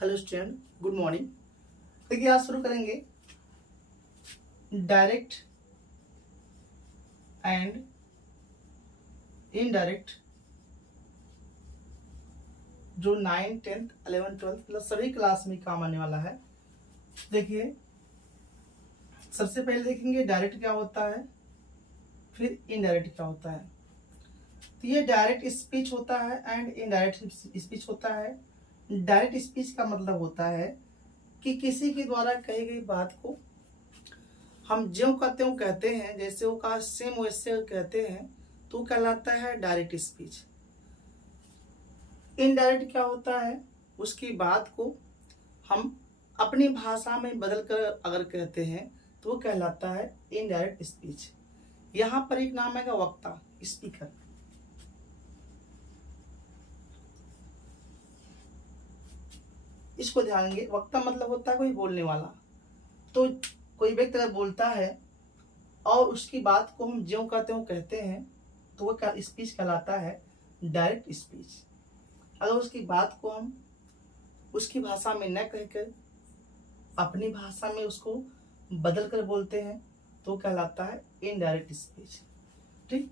Hello student, good morning. देखिए आज शुरू करेंगे डायरेक्ट एंड इनडायरेक्ट, जो 9, 10, 11, 12 मतलब सभी क्लास में काम आने वाला है। देखिए सबसे पहले देखेंगे डायरेक्ट क्या होता है, फिर इनडायरेक्ट क्या होता है। तो ये डायरेक्ट स्पीच होता है एंड इनडायरेक्ट स्पीच होता है। डायरेक्ट स्पीच का मतलब होता है कि किसी के द्वारा कही गई बात को हम ज्यों कहते हो कहते हैं, जैसे वो कहा सेम वैसे कहते हैं, तो कहलाता है डायरेक्ट स्पीच। इनडायरेक्ट क्या होता है, उसकी बात को हम अपनी भाषा में बदल कर अगर कहते हैं तो वो कहलाता है इनडायरेक्ट स्पीच। यहाँ पर एक नाम है वक्ता, स्पीकर। इसको ध्यान देंगे। वक्ता मतलब होता है कोई बोलने वाला। तो कोई व्यक्ति अगर बोलता है और उसकी बात को हम ज्यों कहते हो कहते हैं तो वो क्या स्पीच कहलाता है डायरेक्ट स्पीच। अगर उसकी बात को हम उसकी भाषा में न कहकर अपनी भाषा में उसको बदल कर बोलते हैं तो कहलाता है इनडायरेक्ट स्पीच। ठीक।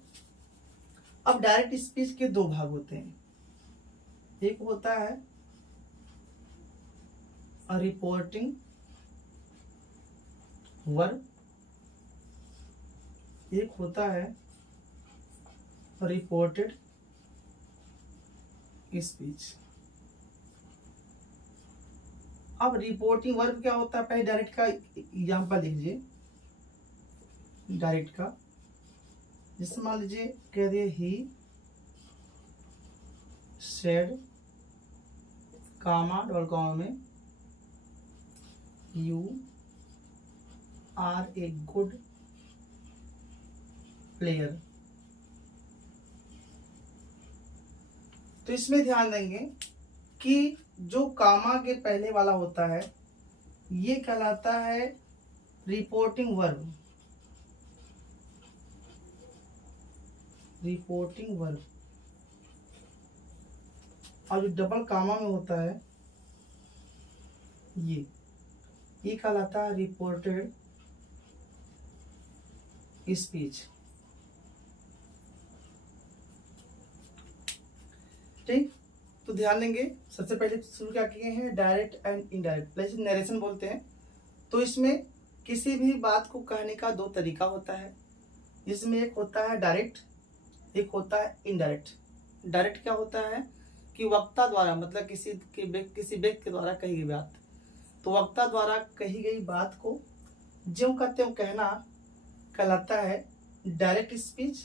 अब डायरेक्ट स्पीच के दो भाग होते हैं। एक होता है रिपोर्टिंग वर्ब, एक होता है रिपोर्टेड स्पीच। अब रिपोर्टिंग वर्ब क्या होता है, पहले डायरेक्ट का एग्जाम्पल लीजिए। डायरेक्ट का जैसे मान लीजिए कह दिए he said comma doll comma में you are a good player. तो इसमें ध्यान देंगे कि जो कामा के पहले वाला होता है ये कहलाता है रिपोर्टिंग वर्ब। Reporting verb. और जो डबल कामा में होता है ये कहलाता है रिपोर्टेड स्पीच। ठीक। तो ध्यान देंगे, सबसे पहले शुरू क्या किए हैं direct and indirect, plus narration बोलते हैं। तो इसमें किसी भी बात को कहने का दो तरीका होता है, जिसमें एक होता है डायरेक्ट, एक होता है इनडायरेक्ट। डायरेक्ट क्या होता है कि वक्ता द्वारा मतलब किसी व्यक्ति के द्वारा कही गई बात, तो वक्ता द्वारा कही गई बात को ज्यों कहते हो कहना कहलाता है डायरेक्ट स्पीच,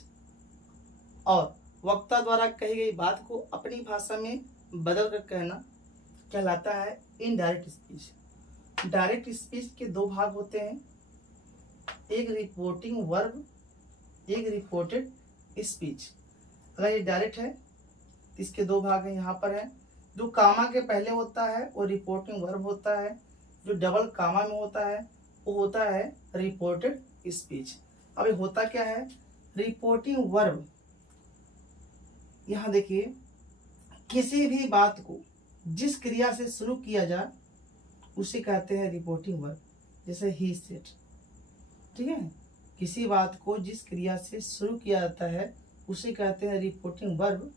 और वक्ता द्वारा कही गई बात को अपनी भाषा में बदल कर कहना कहलाता है इनडायरेक्ट स्पीच। डायरेक्ट स्पीच के दो भाग होते हैं, एक रिपोर्टिंग वर्ब, एक रिपोर्टेड स्पीच। अगर ये डायरेक्ट है तो इसके दो भाग हैं, यहाँ पर है। जो कामा के पहले होता है वो रिपोर्टिंग वर्ब होता है, जो डबल कामा में होता है वो होता है रिपोर्टेड स्पीच। अब ये होता क्या है, रिपोर्टिंग वर्ब। यहाँ देखिए किसी भी बात को जिस क्रिया से शुरू किया जाए उसे कहते हैं रिपोर्टिंग वर्ब। जैसे ही सेड, ठीक है, किसी बात को जिस क्रिया से शुरू किया जाता है उसे कहते हैं रिपोर्टिंग वर्ब,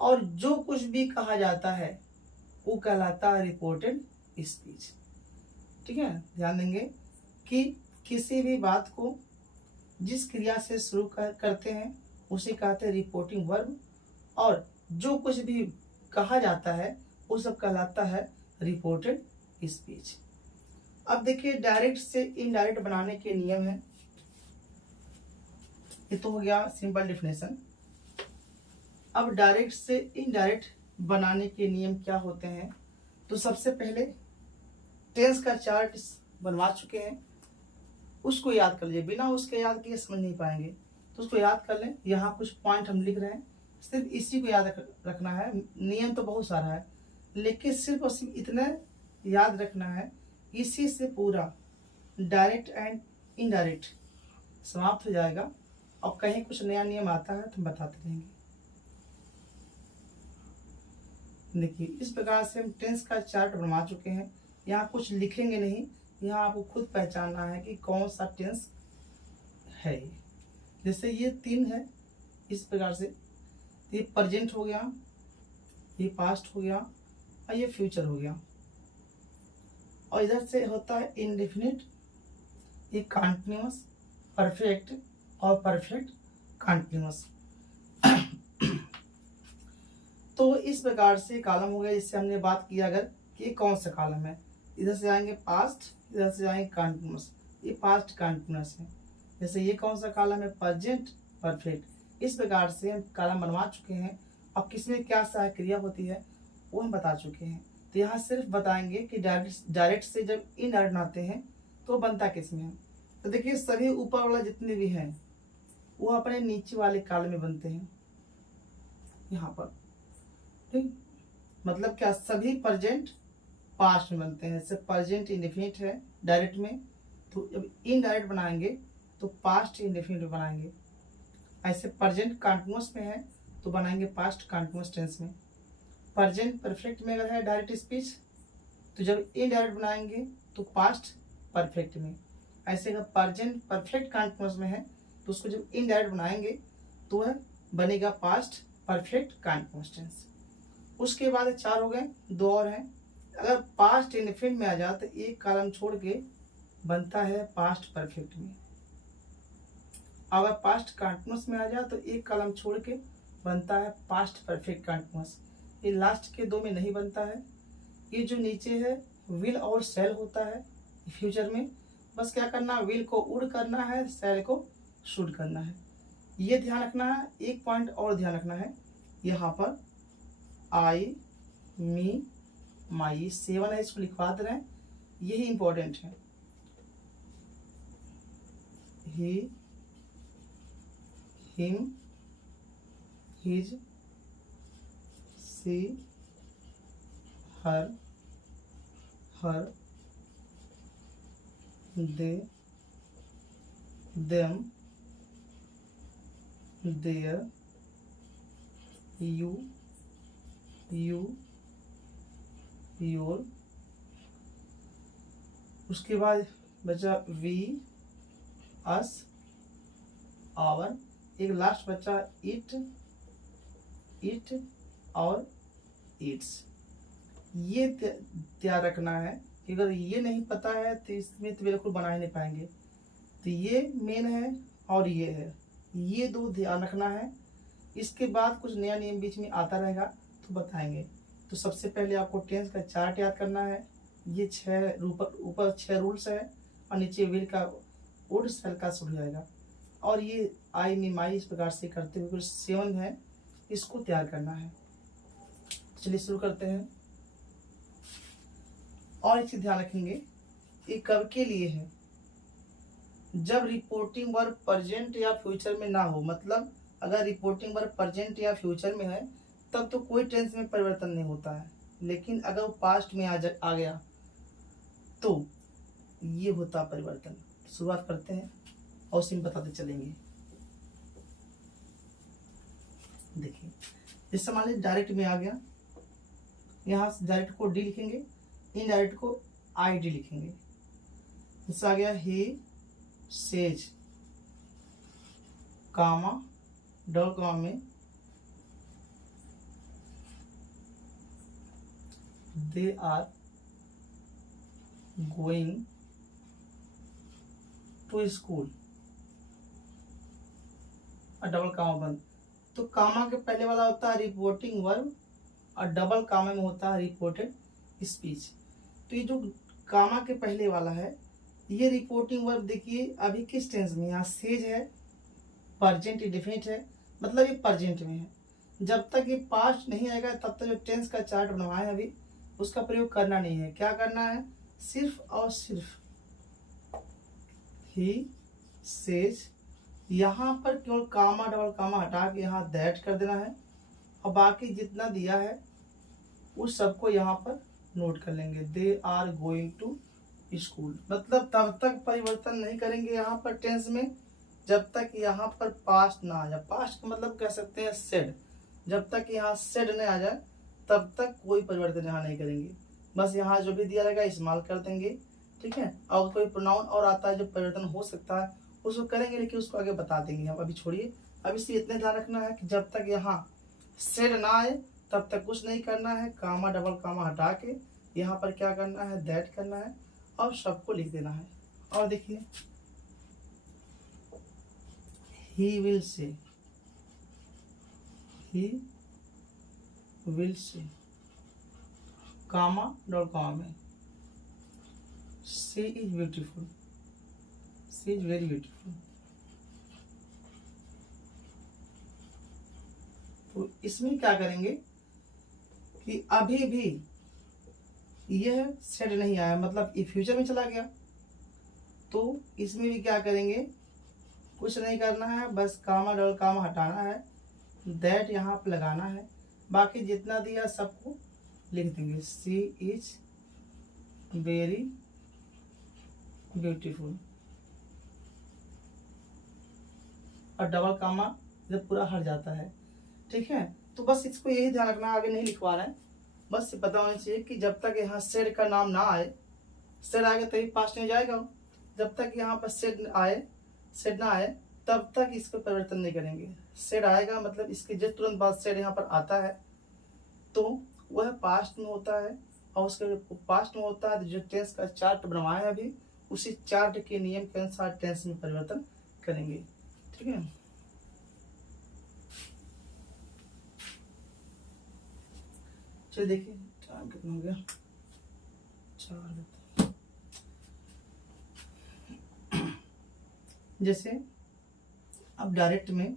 और जो कुछ भी कहा जाता है वो कहलाता है रिपोर्टेड स्पीच। ठीक है, ध्यान देंगे कि किसी भी बात को जिस क्रिया से शुरू करते हैं उसे कहते हैं रिपोर्टिंग वर्ब, और जो कुछ भी कहा जाता है वो सब कहलाता है रिपोर्टेड स्पीच। अब देखिए डायरेक्ट से इनडायरेक्ट बनाने के नियम है। ये तो हो गया सिंपल डेफिनेशन। अब डायरेक्ट से इनडायरेक्ट बनाने के नियम क्या होते हैं, तो सबसे पहले टेंस का चार्ट बनवा चुके हैं, उसको याद कर लीजिए। बिना उसके याद किए समझ नहीं पाएंगे, तो उसको याद कर लें। यहाँ कुछ पॉइंट हम लिख रहे हैं, सिर्फ इसी को याद रखना है। नियम तो बहुत सारा है लेकिन सिर्फ और सिर्फ इतना याद रखना है, इसी से पूरा डायरेक्ट एंड इनडायरेक्ट समाप्त हो जाएगा। और कहीं कुछ नया नियम आता है तो हम बताते रहेंगे। देखिए इस प्रकार से हम टेंस का चार्ट बनवा चुके हैं। यहाँ कुछ लिखेंगे नहीं, यहाँ आपको खुद पहचानना है कि कौन सा टेंस है। जैसे ये 3 है इस प्रकार से, ये प्रेजेंट हो गया, ये पास्ट हो गया और ये फ्यूचर हो गया। और इधर से होता है इंडेफिनिट, ये कंटिन्यूअस, परफेक्ट और परफेक्ट कंटिन्यूअस। तो इस प्रकार से कॉलम हो गया, जिससे हमने बात किया अगर कि ये कौन सा कॉलम है। इधर से जाएंगे पास्ट, इधर से जाएंगे कंटिन्यूअस, ये पास्ट कंटिन्यूअस है। जैसे ये कौन सा कॉलम है, प्रेजेंट परफेक्ट। इस प्रकार से हम कॉलम बनवा चुके हैं। अब किसमें क्या सहायक क्रिया होती है वो हम बता चुके हैं। तो यहाँ सिर्फ बताएंगे कि डायरेक्ट से जब इनडायरेक्ट बनाते हैं तो बनता किस में है। तो देखिए सभी ऊपर वाला जितने भी हैं वो अपने नीचे वाले कॉलम में बनते हैं यहाँ पर, ठीक। मतलब क्या, सभी प्रेजेंट पास्ट में बनते हैं। जैसे प्रेजेंट इंडेफिनिट है डायरेक्ट में, तो जब इनडायरेक्ट बनाएंगे तो पास्ट इंडेफिनिट में बनाएंगे। ऐसे प्रेजेंट कंटिन्यूअस में है तो बनाएंगे पास्ट कंटिन्यूअस टेंस में। प्रेजेंट परफेक्ट में अगर है डायरेक्ट स्पीच तो जब इनडायरेक्ट बनाएंगे तो पास्ट परफेक्ट में। ऐसे अगर प्रेजेंट परफेक्ट कंटिन्यूअस में है तो उसको जब इनडायरेक्ट बनाएंगे तो वह बनेगा पास्ट परफेक्ट कंटिन्यूअस टेंस। उसके बाद 4 हो गए, 2 और हैं। अगर पास्ट इंडेफिनिट में आ जाए तो एक कॉलम छोड़ के बनता है पास्ट परफेक्ट में। अगर पास्ट कंटिन्यूअस में आ जाए तो एक कॉलम छोड़ के बनता है पास्ट परफेक्ट कंटिन्यूअस। ये लास्ट के 2 में नहीं बनता है। ये जो नीचे है विल और शैल होता है फ्यूचर में। बस क्या करना, विल को उड़ करना है, शैल को शुड करना है। ये ध्यान रखना है। एक पॉइंट और ध्यान रखना है, यहाँ पर आई, मी, माई 7 है, इसको लिखवा दे रहे हैं, यही इंपॉर्टेंट है। He, him, his, she, her, her, they, them, their, you, your. उसके बाद बचा वी, अस, आवर। एक लास्ट बचा इट, और इट्स। ये ध्यान रखना है कि अगर ये नहीं पता है तो इसमें तो बिल्कुल बना ही नहीं पाएंगे। तो ये मेन है और ये है, ये 2 ध्यान रखना है। इसके बाद कुछ नया नियम बीच में आता रहेगा तो बताएंगे। तो सबसे पहले आपको टेंस का चार्ट याद करना है। ये 6 ऊपर 6 रूल्स है और नीचे विल का उड, शैल का शुड जाएगा। और ये आई, मी, माई इस प्रकार से करते हुए कुछ 7 है, इसको तैयार करना है। चलिए शुरू करते हैं। और एक चीज ध्यान रखेंगे, ये कब के लिए है, जब रिपोर्टिंग वर्ब प्रेजेंट या फ्यूचर में ना हो। मतलब अगर रिपोर्टिंग वर्ब प्रेजेंट या फ्यूचर में है तब तो कोई टेंस में परिवर्तन नहीं होता है। लेकिन अगर वो पास्ट में आ गया तो ये होता परिवर्तन। शुरुआत करते हैं और उसी में बताते चलेंगे। देखिए जैसे मान लीजिए डायरेक्ट में आ गया, यहाँ से डायरेक्ट को डी लिखेंगे, इनडायरेक्ट को आई डी लिखेंगे। जैसे आ गया he says, comma, double comma में they are going to school, और डबल कामा बंद। तो कामा के पहले वाला होता है रिपोर्टिंग वर्ब और डबल कामा में होता है रिपोर्टेड स्पीच। तो ये जो कामा के पहले वाला है ये रिपोर्टिंग वर्ब, देखिए अभी किस टेंस में, यहाँ सेज है, प्रेजेंट इंडेफिनिट है, मतलब ये प्रेजेंट में है। जब तक ये पास्ट नहीं आएगा तब तक जो टेंस का चार्ट बनवाए अभी उसका प्रयोग करना नहीं है। क्या करना है, सिर्फ और सिर्फ ही सेज, यहाँ पर केवल कामा डबल कामा हटा के यहाँ दैट कर देना है और बाकी जितना दिया है उस सबको यहाँ पर नोट कर लेंगे। They are going to school, मतलब तब तक परिवर्तन नहीं करेंगे यहाँ पर टेंस में जब तक यहाँ पर पास्ट ना आ जाए। पास्ट का मतलब कह सकते हैं सेड, जब तक यहाँ सेड नहीं आ जाए तब तक कोई परिवर्तन यहाँ नहीं करेंगे। बस यहाँ जो भी दिया रहेगा इस्तेमाल कर देंगे, ठीक है। और कोई प्रोनाउन और आता है जो परिवर्तन हो सकता है उसको करेंगे, लेकिन उसको आगे बता देंगे हम, अभी छोड़िए। अब इससे इतने ध्यान रखना है कि जब तक यहाँ सेड ना आए तब तक कुछ नहीं करना है। कामा डबल कामा हटा के यहाँ पर क्या करना है, दैट करना है और सबको लिख देना है। और देखिए he will say, he will say, comma double comma में she is beautiful, she is very beautiful. तो इसमें क्या करेंगे कि अभी भी यह सेड नहीं आया, मतलब ये फ्यूचर में चला गया, तो इसमें भी क्या करेंगे, कुछ नहीं करना है, बस कामा डबल कामा हटाना है, दैट यहाँ पे लगाना है, बाकी जितना दिया सबको लिख देंगे। शी इज वेरी ब्यूटीफुल और डबल कामा जब पूरा हट जाता है, ठीक है। तो बस इसको यही ध्यान रखना, आगे नहीं लिखवा रहे हैं, बस पता होना चाहिए कि जब तक यहाँ सेड का नाम ना आए, सेड आएगा तभी पास्ट में जाएगा, जब तक यहाँ पर सेड आए, सेड ना आए तब तक इसको परिवर्तन नहीं करेंगे। सेड आएगा मतलब इसके जस्ट तुरंत बाद सेड यहाँ पर आता है तो वह पास्ट में होता है, और उसके पास्ट में होता है जो टेंस का चार्ट बनवाया है अभी, उसी चार्ट के नियम के अनुसार टेंस में परिवर्तन करेंगे, ठीक है। चलिए देखिए टाइम कितना हो गया, 4। जैसे अब डायरेक्ट में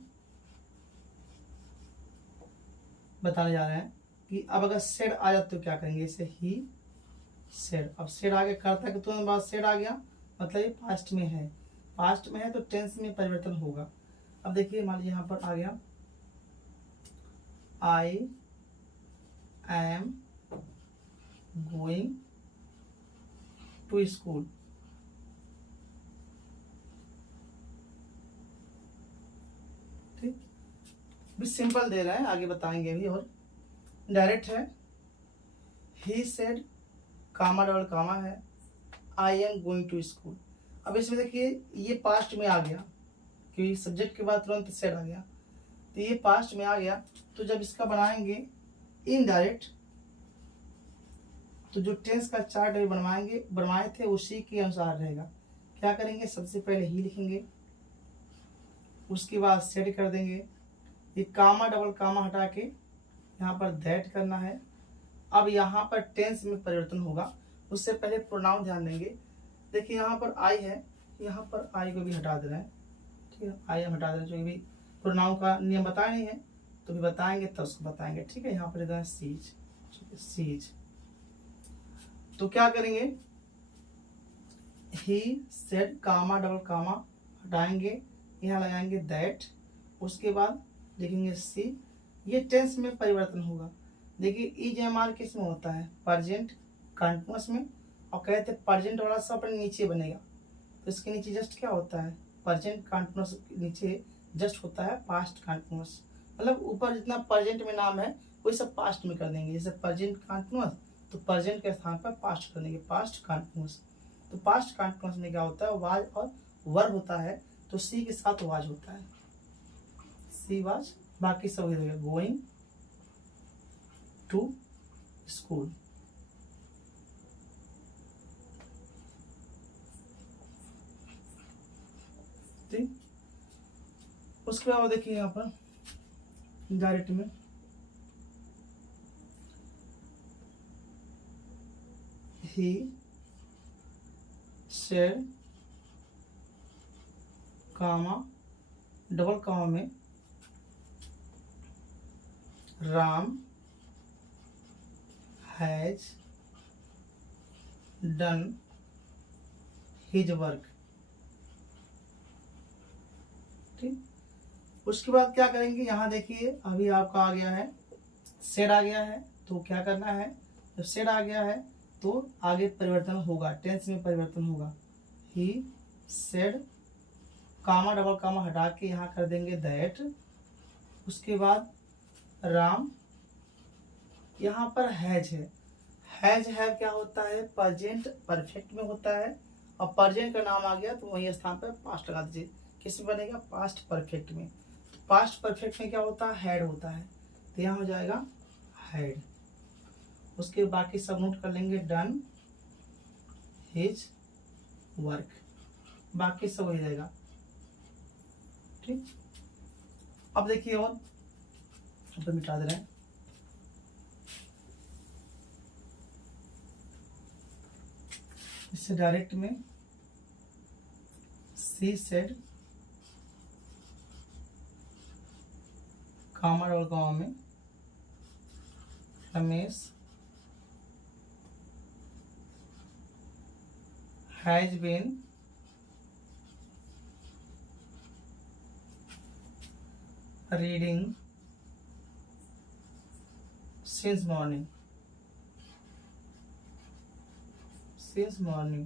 बताने जा रहे हैं कि अब अगर सेड आ जाए तो क्या करेंगे, जैसे ही सेड, अब सेड आगे करता है कि तुरंत बाद सेड आ गया, मतलब ये पास्ट में है, पास्ट में है तो टेंस में परिवर्तन होगा। अब देखिए मान लीजिए यहाँ पर आ गया I am going to school, ठीक, भी सिंपल दे रहे हैं, आगे बताएंगे अभी। और डायरेक्ट है, ही सेड कामा डबल कामा है, I am going to school. अब इसमें देखिए ये पास्ट में आ गया क्योंकि सब्जेक्ट के बाद तुरंत सेड आ गया, तो ये पास्ट में आ गया, तो जब इसका बनाएंगे इनडायरेक्ट, तो जो टेंस का चार्ट अभी बनवाए थे उसी के अनुसार रहेगा। क्या करेंगे, सबसे पहले ही लिखेंगे, उसके बाद सेड कर देंगे, ये कामा डबल कामा हटा के यहाँ पर दैट करना है। अब यहाँ पर टेंस में परिवर्तन होगा, उससे पहले प्रोनाउन ध्यान देंगे। देखिए यहाँ पर आई है, यहाँ पर आई को भी हटा दे रहे हैं, ठीक है, आई हम हटा दे रहे हैं, जो भी प्रोनाउन का नियम बताया नहीं है तो भी बताएंगे तब उसको बताएंगे, ठीक है। यहाँ पर इधर सीज, ठीक है, सीज, तो क्या करेंगे, ही सेड कामा डबल कामा हटाएंगे, यहाँ लगाएंगे दैट, उसके बाद लिखेंगे सी, ये टेंस में परिवर्तन होगा। देखिए ईएमआर किस में होता है, प्रेजेंट कंटिन्यूअस में, और कहते हैं प्रेजेंट वाला सब अपने नीचे बनेगा, तो इसके नीचे जस्ट क्या होता है, प्रेजेंट कंटिन्यूअस नीचे जस्ट होता है पास्ट कंटिन्यूअस, मतलब ऊपर जितना प्रेजेंट में नाम है वही सब पास्ट में कर देंगे। जैसे प्रेजेंट कंटिन्यूअस तो प्रेजेंट के स्थान पर पास्ट कर देंगे, पास्ट कंटिन्यूअस। तो पास्ट कंटिन्यूअस में क्या होता है, वाज और वर्ब होता है, तो सी के साथ वाज होता है, सी वाज, बाकी सब हो जाएगा गोइंग टू स्कूल, ठीक। उसके बाद देखिए यहाँ पर डायरेक्ट में ही सेड कामा डबल कामा में Ram has done his work, ठीक। उसके बाद क्या करेंगे, यहाँ देखिए अभी आपका आ गया है, सेड आ गया है, तो क्या करना है, जब सेड आ गया है तो आगे परिवर्तन होगा, टेंस में परिवर्तन होगा। ही सेड कामा डबल कामा हटा के यहाँ कर देंगे दैट, उसके बाद राम यहाँ पर हैज है। हैज है क्या होता है, प्रेजेंट परफेक्ट में होता है, और प्रेजेंट का नाम आ गया तो वही स्थान पर पास्ट लगा दीजिए। किस में बनेगा, पास्ट परफेक्ट में। पास्ट परफेक्ट में क्या होता है, हैड होता है, तो यहाँ हो जाएगा हैड। उसके बाकी सब नोट कर लेंगे, डन हिज वर्क, बाकी सब हो जाएगा। ठीक, अब देखिए और तो मिटा दे रहे हैं। इससे डायरेक्ट में सी सेड, कामा और गाँव में Ramesh has been reading since morning, since morning।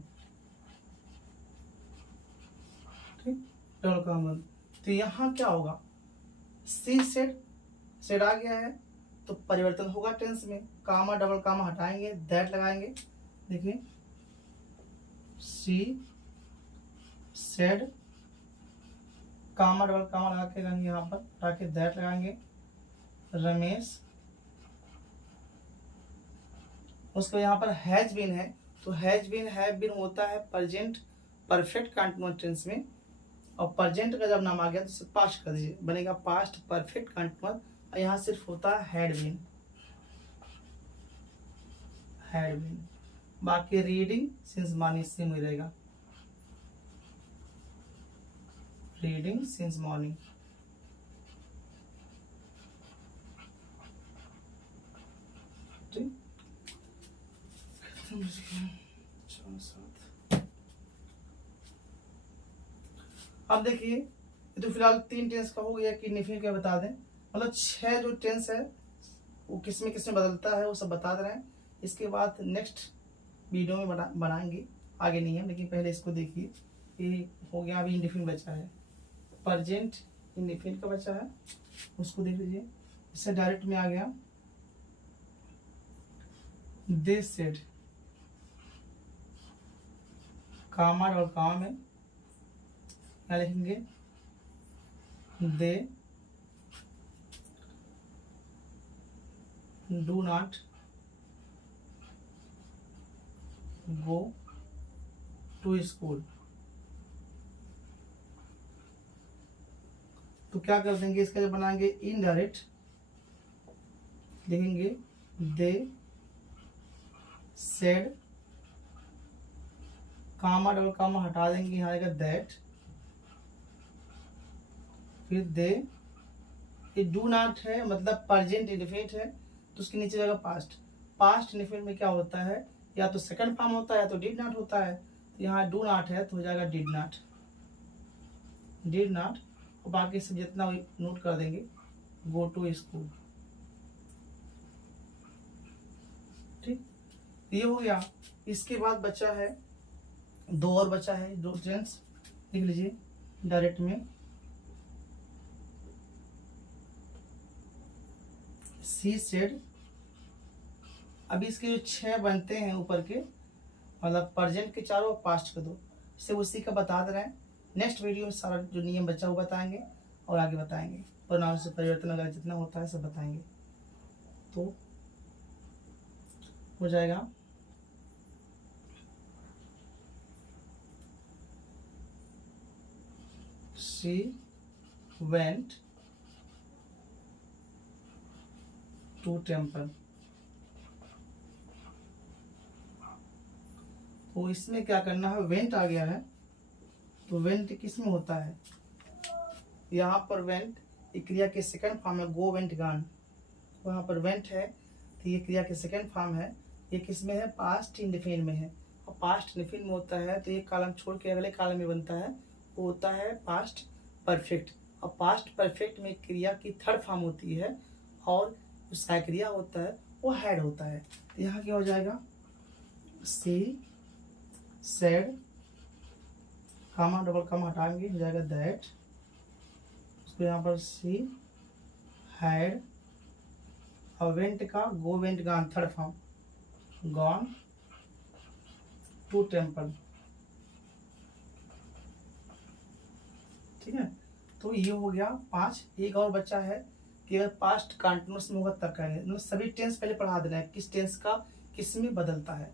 ठीक, डबल कॉमा। तो यहाँ क्या होगा, सी सेड आ गया है तो परिवर्तन होगा टेंस में, कामा डबल कामा हटाएंगे, दैट लगाएंगे। देखिए सी सेड, कामा डबल कामा लगा के रहेंगे, यहाँ पर हटा के दैट लगाएंगे, रमेश। उसको यहाँ पर हैज बीन है, तो हैज बीन हैव बीन होता है प्रेजेंट परफेक्ट कंटीन्यूअस टेंस में, और प्रेजेंट का जब नाम आ गया तो इसे पास्ट कर दीजिए, बनेगा पास्ट परफेक्ट कंटीन्यूअस। और यहाँ सिर्फ होता है हैड बीन, हैड बीन। बाकी रीडिंग सिंस मॉर्निंग सेम ही रहेगा, रीडिंग सिंस मॉर्निंग। ठीक, अब देखिए ये तो फिलहाल 3 टेंस का हो गया कि निफिन का बता दें, मतलब 6 जो टेंस है वो किस में बदलता है वो सब बता दे रहे हैं। इसके बाद नेक्स्ट वीडियो में बनाएंगे, आगे नहीं है, लेकिन पहले इसको देखिए। ये हो गया, अभी इंडिफिनिट बचा है, प्रेजेंट इंडिफिनिट का बचा है, उसको देख लीजिए। इससे डायरेक्ट में आ गया, दे सेड, कामा और कामा में क्या लिखेंगे, they do not go to school. तो क्या कर देंगे, इसका जब बनाएंगे इनडायरेक्ट लिखेंगे, दे सेड, कामा डबल कामा हटा देंगे, यहाँ आएगा दैट, फिर दे। ये डू नॉट है मतलब प्रेजेंट इंडेफिनिट है, तो उसके नीचे जाएगा पास्ट। पास्ट इंडेफिनिट में क्या होता है, या तो सेकंड फॉर्म होता है या तो डिड नॉट होता है, तो यहाँ डू नॉट है तो हो जाएगा डिड नॉट, डिड नॉट। और बाकी सब जितना नोट कर देंगे, गो टू स्कूल। ठीक, ये हो गया। इसके बाद बचा है 2 और बचा है, 2 टेंस लिख लीजिए डायरेक्ट में, सी सेड। अभी इसके जो 6 बनते हैं ऊपर के, मतलब प्रेजेंट के 4 और पास्ट के 2, इसे उसी का बता दे रहे हैं। नेक्स्ट वीडियो में सारा जो नियम बचा वो बताएंगे और आगे बताएंगे, प्रोनाउन से परिवर्तन वगैरह जितना होता है सब बताएंगे। तो हो जाएगा, she went to temple। तो इसमें क्या करना है, वेंट आ गया है, तो वेंट किस में होता है, यहाँ पर वेंट एक क्रिया के सेकंड फॉर्म है, गो वेंट गॉन। वहाँ पर वेंट है तो ये क्रिया के सेकंड फॉर्म है, ये किस में है, पास्ट इंडेफिनिट में है। और पास्ट इंडेफिनिट में होता है तो एक कॉलम छोड़ के अगले कॉलम में बनता है, वो होता है पास्ट परफेक्ट। और पास्ट परफेक्ट में क्रिया की थर्ड फॉर्म होती है और उसका क्रिया होता है वो हैड होता है। तो यहाँ क्या हो जाएगा, she said, comma double comma हटाएंगे, हो जाएगा दैट। उसको यहाँ पर सी हैड और वेंट का go went gone third form gone to temple. ठीक है, तो ये हो गया 5। एक और बच्चा है कि अगर पास्ट कंटिन्यूअस में होगा तब कहेंगे, मतलब सभी टेंस पहले पढ़ा देना है किस टेंस का किस में बदलता है।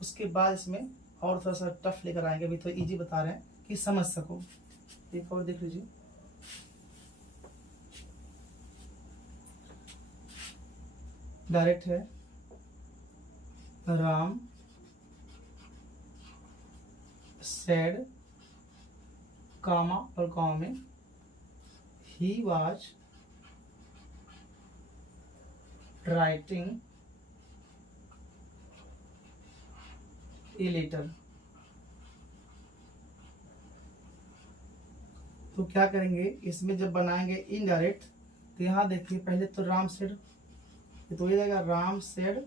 उसके बाद इसमें और थोड़ा सा टफ लेकर आएंगे, अभी तो इजी बता रहे हैं कि समझ सको। एक और देख लीजिए, डायरेक्ट है राम सेड कामा और गांव में he was writing a letter. तो क्या करेंगे इसमें जब बनाएंगे इनडायरेक्ट, तो यहाँ देखिए पहले तो राम सेड, तो ये जाएगा Ram said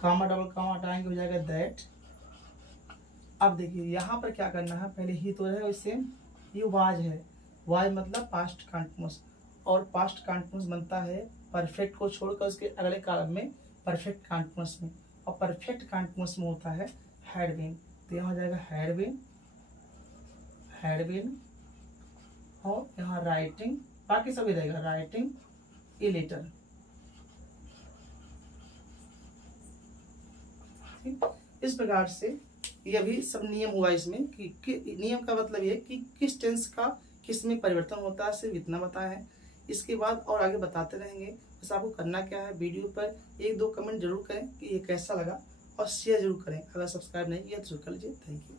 comma double comma हटाएंगे हो जाएगा दैट। अब देखिए यहाँ पर क्या करना है, पहले ही तो है सेम, ये वाज है, वाज मतलब पास्ट कंटिन्यूअस, और पास्ट कंटिन्यूअस बनता है परफेक्ट को छोड़कर उसके अगले काल में परफेक्ट कंटिन्यूअस में, और परफेक्ट कंटिन्यूअस में होता है हैड बीन। तो यहाँ हो जाएगा हैड बीन और यहाँ राइटिंग, बाकी सभी रहेगा राइटिंग ए लेटर। इस प्रकार से यह भी सब नियम हुआ इसमें कि नियम का मतलब ये कि किस टेंस का किस में परिवर्तन होता है, सिर्फ इतना बताया है। इसके बाद और आगे बताते रहेंगे। बस आपको करना क्या है, वीडियो पर 1-2 कमेंट जरूर करें कि ये कैसा लगा, और शेयर जरूर करें। अगर सब्सक्राइब नहीं किया तो जरूर कर लीजिए। Thank you.